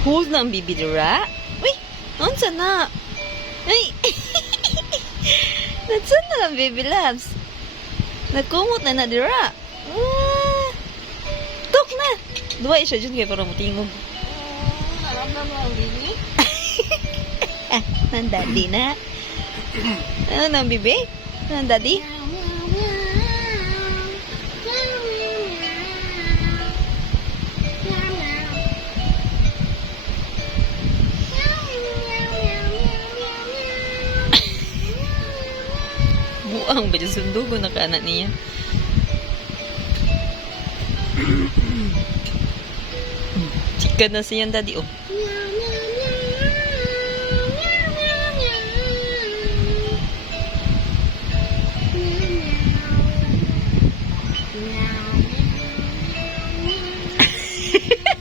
Who's na ang bibi dira? Uy, unsa na? Ay, natsan na lang baby loves. Nagkumot na dira. Tok na. Duwa siya dyan kaya para mutingog. Naramdam mo ang bibi? Nang daddy na. Ano nang bibi? Nang daddy? Buang ba dyan sundugo na ka anak niya? Chika na siya daddy oh.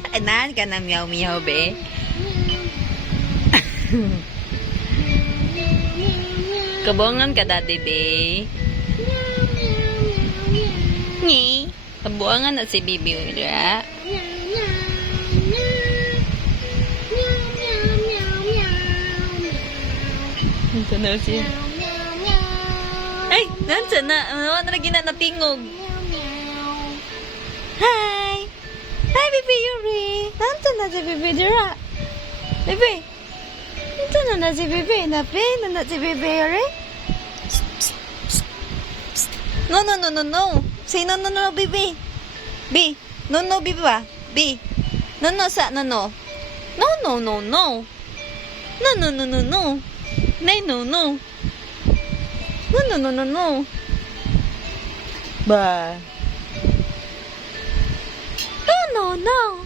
Anan ka na meow-meow be. Kabuangan ka dati be. Ni, kabuangan na si Bibi Ura. Ito na siya. Ay, nansa na. Ano na lagi na natingog. Hi! Hi, Bibi Yuri! Nansa na si Bibi Dira? Bibi! Nansa na si Bibi? Napi? Na si Bibi Yuri? No, no, no, no, no! Say no, no, no, Bibi! B! No, no, Bibi ba? B! No, no, sa, no, no! No, no, no, no! No, no, no, no, no! Nay, no, no! No, no, no, no, no! Ba! No, no.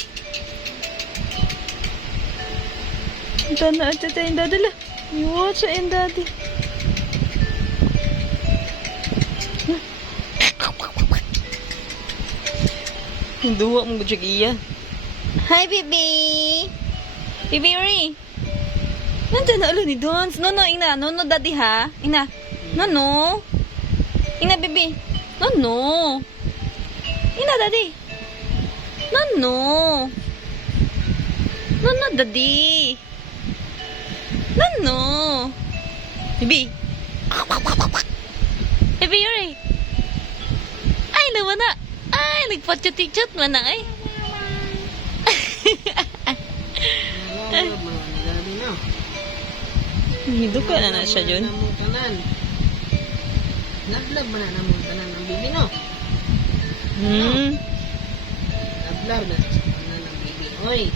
Ito na ito yung daddy la. You watch it yung daddy. Ang duwa mong budyak iya. Hi, baby. Baby Uri. Nandiyan na ulo ni Dons. No, no, ina. No, no, daddy ha. Ina. No, no. Ina, baby. No, no. Ina, daddy. Nano? Nano, daddy? Nano? Bibi? Bibi, Yuri? Ay, naman na. Ay, nagpa-chat-chat mo na, ay. Hiduka na na siya dyan. Naglab na namun tanan ang bibi, no? Naglab na sa tanan ng bibi. Hoy!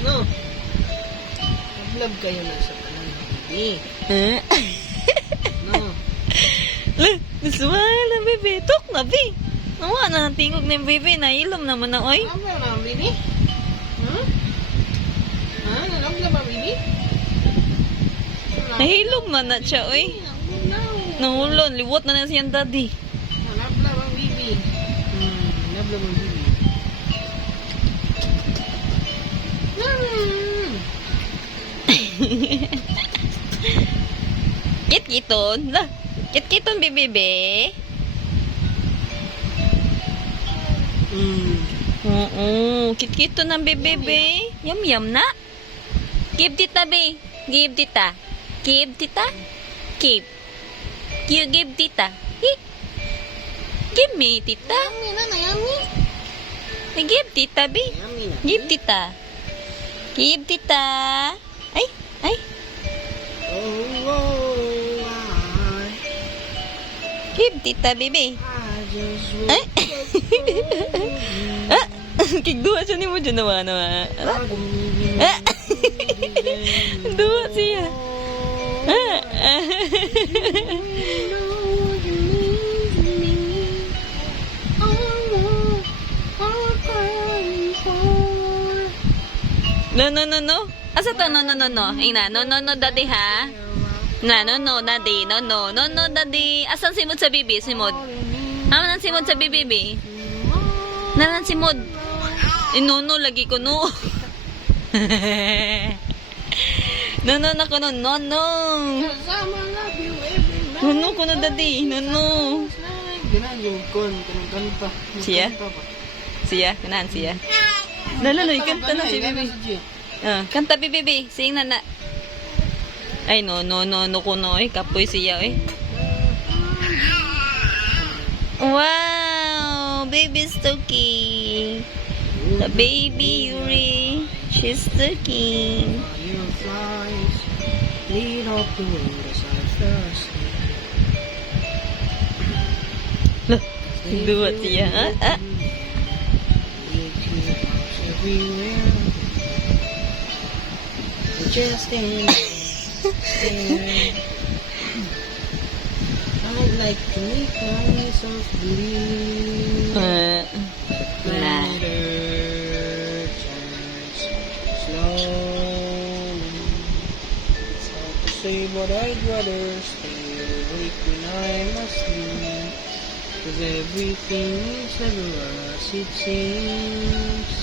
No? Naglab kayo na sa tanan ng bibi. No? Smile na, baby. Tok na, baby. Nawa na ng tingog ng baby. Nailom naman na, oy. Naglab na ang bibi? Ha? Ha? Naglab ang bibi? Nahilom man na siya, oy. Nahulon. Liwot na na siyang daddy. Naglab ang bibi. Naglab ang bibi. Kit-kiton. Lah. Kit-kiton, bebe. Oo. Kit-kiton ng bebe. Yum-yum na. Give tita, be. Give tita. Give tita. Give. You give tita. Give me, tita. Yummy na na, yummy. Give tita, be. Yummy na. Give tita. Give tita. Ay, ay. Give tita, bebe. Ay. Kigduwa siya ni mo dyan nawa. Duwa siya. No. Asa to? No. Ina, no, daddy ha? No, daddy. No, daddy. Asan simod sa bibi? Simod. Aman ang simod sa bibi, be? Nanan simod. Inuno lagi ko, no. No, na ko, no. No, ko na, daddy. No. Ganaan yung kon, kanang kanta. Siya? Siya? Kanahan siya? Laloy, kanta na si Bibi. Kanta Bibi, sing na na. Ay, no, kuno, kapoy siya, Wow, baby's talking. The baby Yuri, she's talking. Fireflies lead up the windows I first Duwat siya, everywhere. We're just standing there. I'd like to make myself believe planet Earth turns slowly. It's hard to say, but I'd rather stay awake when I'm asleep. 'Cause everything is never as it seems.